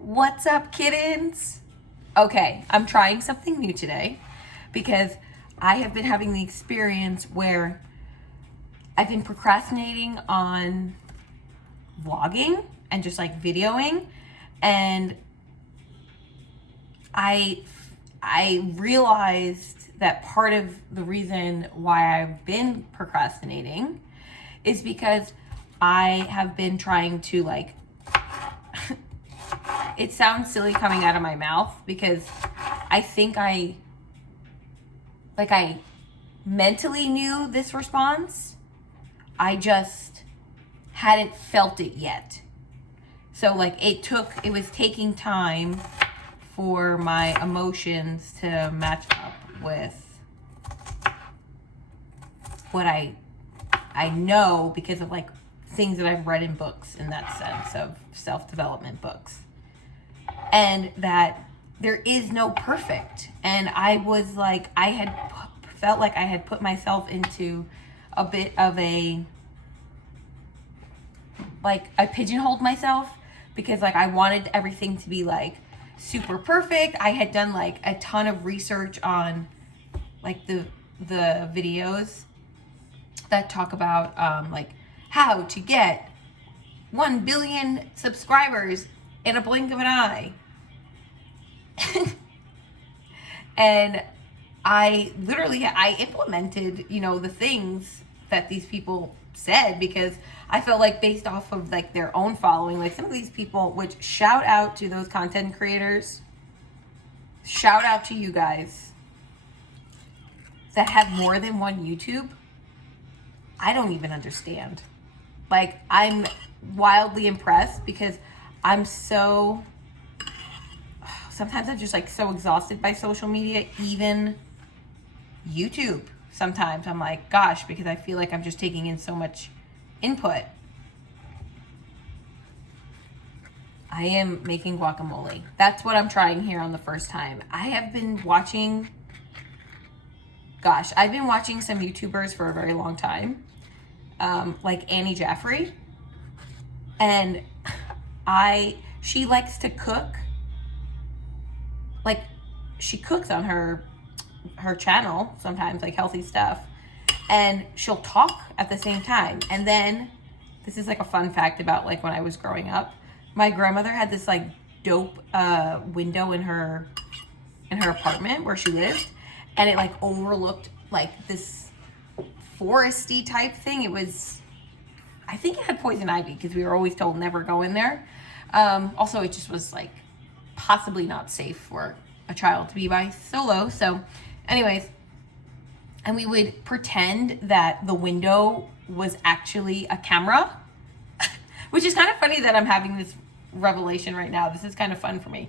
What's up, kittens? Okay, I'm trying something new today because I have been having the experience where I've been procrastinating on vlogging and just like videoing, and I realized that part of the reason why I've been procrastinating is because I have been trying to like it sounds silly coming out of my mouth because I think I mentally knew this response. I just hadn't felt it yet. So like it was taking time for my emotions to match up with what I know because of like things that I've read in books, in that sense of self-development books. And that there is no perfect. And I was like, felt like I had put myself into a bit of I pigeonholed myself because like I wanted everything to be like super perfect. I had done like a ton of research on like the videos that talk about like how to get 1 billion subscribers in a blink of an eye. And I implemented, the things that these people said because I felt like based off of like their own following, like some of these people, which shout out to those content creators, shout out to you guys that have more than one YouTube. I don't even understand. Like, I'm wildly impressed because sometimes I'm just like so exhausted by social media, even YouTube. Sometimes I'm like, gosh, because I feel like I'm just taking in so much input. I am making guacamole. That's what I'm trying here on the first time. I've been watching some YouTubers for a very long time, like Annie Jaffrey. And she likes to cook. Like, she cooks on her channel sometimes, like healthy stuff, and she'll talk at the same time. And then this is like a fun fact about like when I was growing up, my grandmother had this like dope window in her apartment where she lived, and it like overlooked like this foresty type thing. I think it had poison ivy because we were always told never go in there. Also, it just was like possibly not safe for a child to be by solo. So anyways, and we would pretend that the window was actually a camera, which is kind of funny that I'm having this revelation right now. This is kind of fun for me.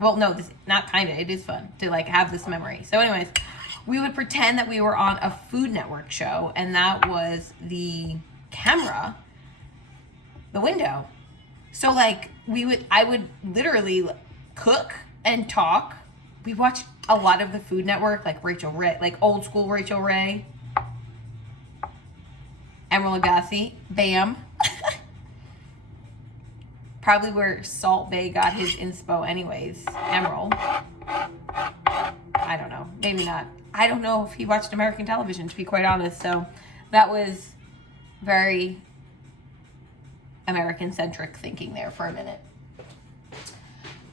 Well, no, it is fun to like have this memory. So anyways, we would pretend that we were on a Food Network show, and that was the camera, the window. So like I would literally cook and talk. We watched a lot of the Food Network, like Rachel Ray, like old school Rachel Ray, Emeril Lagasse, Bam. Probably where Salt Bae got his inspo anyways, Emeril. I don't know, maybe not. I don't know if he watched American television, to be quite honest. So that was very American-centric thinking there for a minute.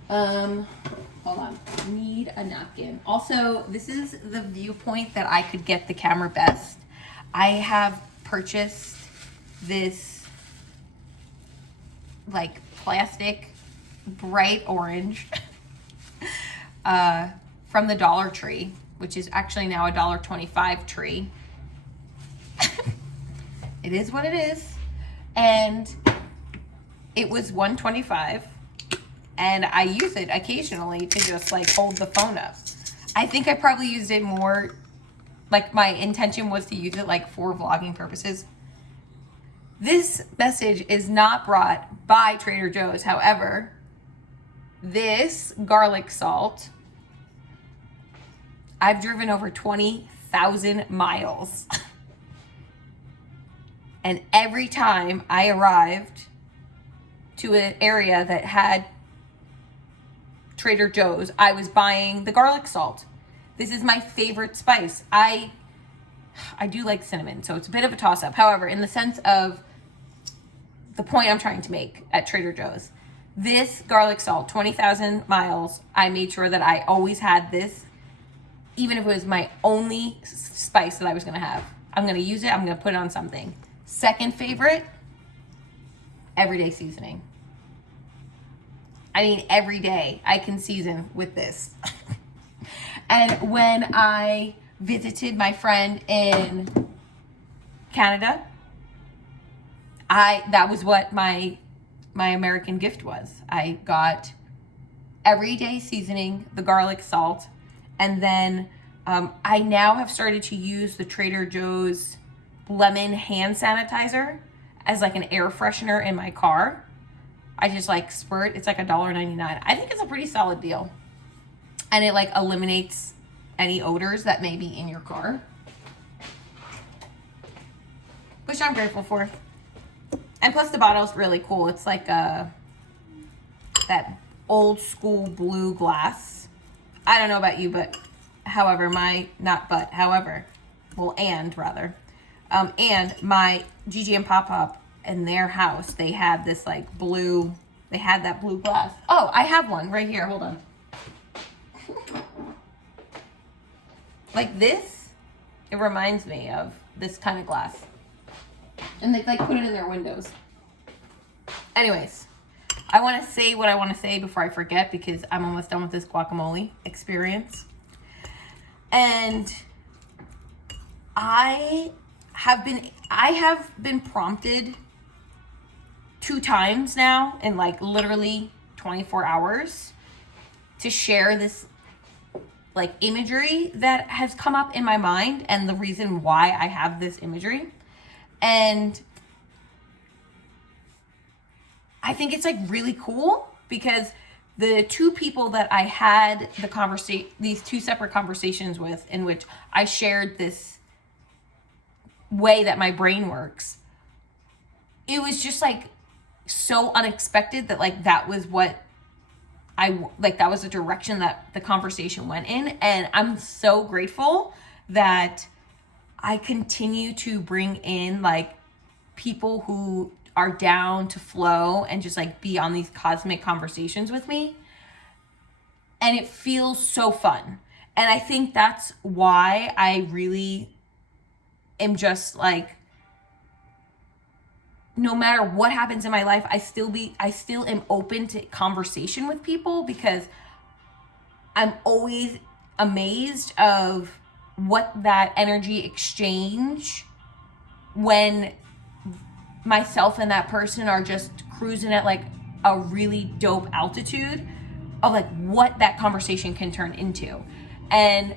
Hold on. I need a napkin. Also, this is the viewpoint that I could get the camera best. I have purchased this like plastic bright orange from the Dollar Tree, which is actually now a $1.25 tree. It is what it is. And it was $1.25. And I use it occasionally to just like hold the phone up. I think I probably used it more, like my intention was to use it like for vlogging purposes. This message is not brought by Trader Joe's. However, this garlic salt, I've driven over 20,000 miles. And every time I arrived to an area that had Trader Joe's, I was buying the garlic salt. This is my favorite spice. I do like cinnamon, so it's a bit of a toss-up. However, in the sense of the point I'm trying to make at Trader Joe's, this garlic salt, 20,000 miles, I made sure that I always had this, even if it was my only spice that I was going to have. I'm going to use it. I'm going to put it on something. Second favorite, everyday seasoning. I mean, every day I can season with this. And when I visited my friend in Canada, that was what my American gift was. I got everyday seasoning, the garlic salt, and then I now have started to use the Trader Joe's lemon hand sanitizer as like an air freshener in my car. I just like spurt. It's like $1.99. I think it's a pretty solid deal. And it like eliminates any odors that may be in your car, which I'm grateful for. And plus the bottle's really cool. It's like that old school blue glass. I don't know about you, but however, and my Gigi and Pop Pop in their house, they had this like blue, they had that blue glass. Oh, I have one right here. Hold on. Like this, it reminds me of this kind of glass. And they like put it in their windows. Anyways, I want to say what I want to say before I forget, because I'm almost done with this guacamole experience. And I have been prompted 2 times now in like literally 24 hours to share this like imagery that has come up in my mind and the reason why I have this imagery. And I think it's like really cool because the 2 people that I had these 2 separate conversations with, in which I shared this way that my brain works, it was just like so unexpected that like that was what that was the direction that the conversation went in. And I'm so grateful that I continue to bring in like people who are down to flow and just like be on these cosmic conversations with me. And it feels so fun. And I think that's why I really am just like, no matter what happens in my life, I still am open to conversation with people, because I'm always amazed of what that energy exchange when myself and that person are just cruising at like a really dope altitude, of like what that conversation can turn into. And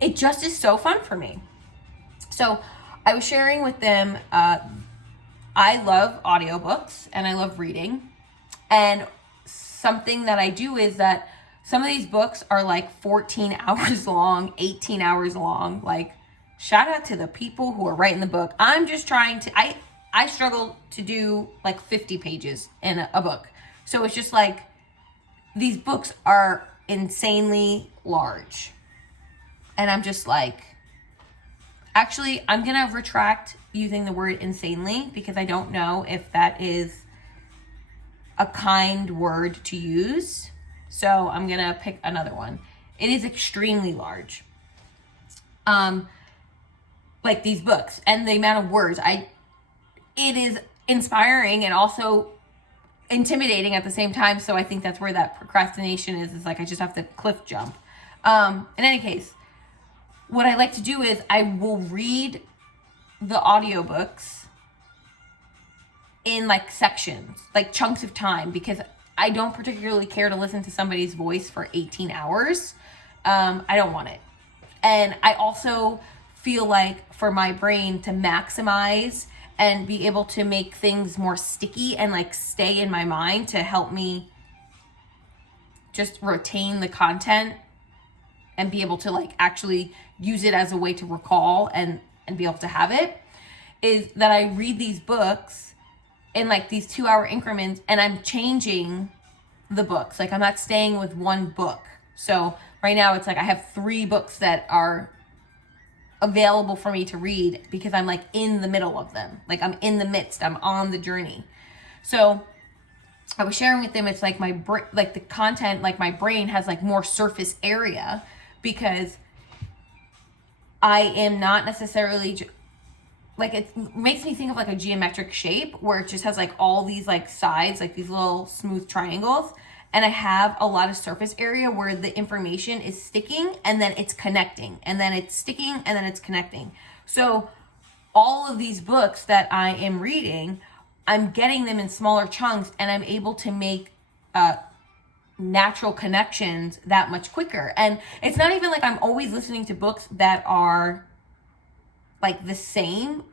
it just is so fun for me. So I was sharing with them, I love audiobooks and I love reading. And something that I do is that some of these books are like 14 hours long, 18 hours long. Like, shout out to the people who are writing the book. I'm just trying to, I struggle to do like 50 pages in a book. So it's just like, these books are insanely large. And I'm just like, actually, I'm going to retract using the word insanely, because I don't know if that is a kind word to use. So I'm going to pick another one. It is extremely large. Like these books and the amount of words, it is inspiring and also intimidating at the same time. So I think that's where that procrastination is like, I just have to cliff jump. In any case, what I like to do is I will read the audiobooks in like sections, like chunks of time, because I don't particularly care to listen to somebody's voice for 18 hours. I don't want it. And I also feel like for my brain to maximize and be able to make things more sticky and like stay in my mind to help me just retain the content and be able to like actually use it as a way to recall and be able to have it, is that I read these books in like these 2-hour increments, and I'm changing the books. Like I'm not staying with one book. So right now it's like I have 3 books that are available for me to read because I'm like in the middle of them. Like I'm in the midst, I'm on the journey. So I was sharing with them, it's like like the content, like my brain has like more surface area because I am not necessarily like, it makes me think of like a geometric shape where it just has like all these like sides, like these little smooth triangles. And I have a lot of surface area where the information is sticking and then it's connecting and then it's sticking and then it's connecting. So all of these books that I am reading, I'm getting them in smaller chunks and I'm able to make natural connections that much quicker. And it's not even like I'm always listening to books that are like the same.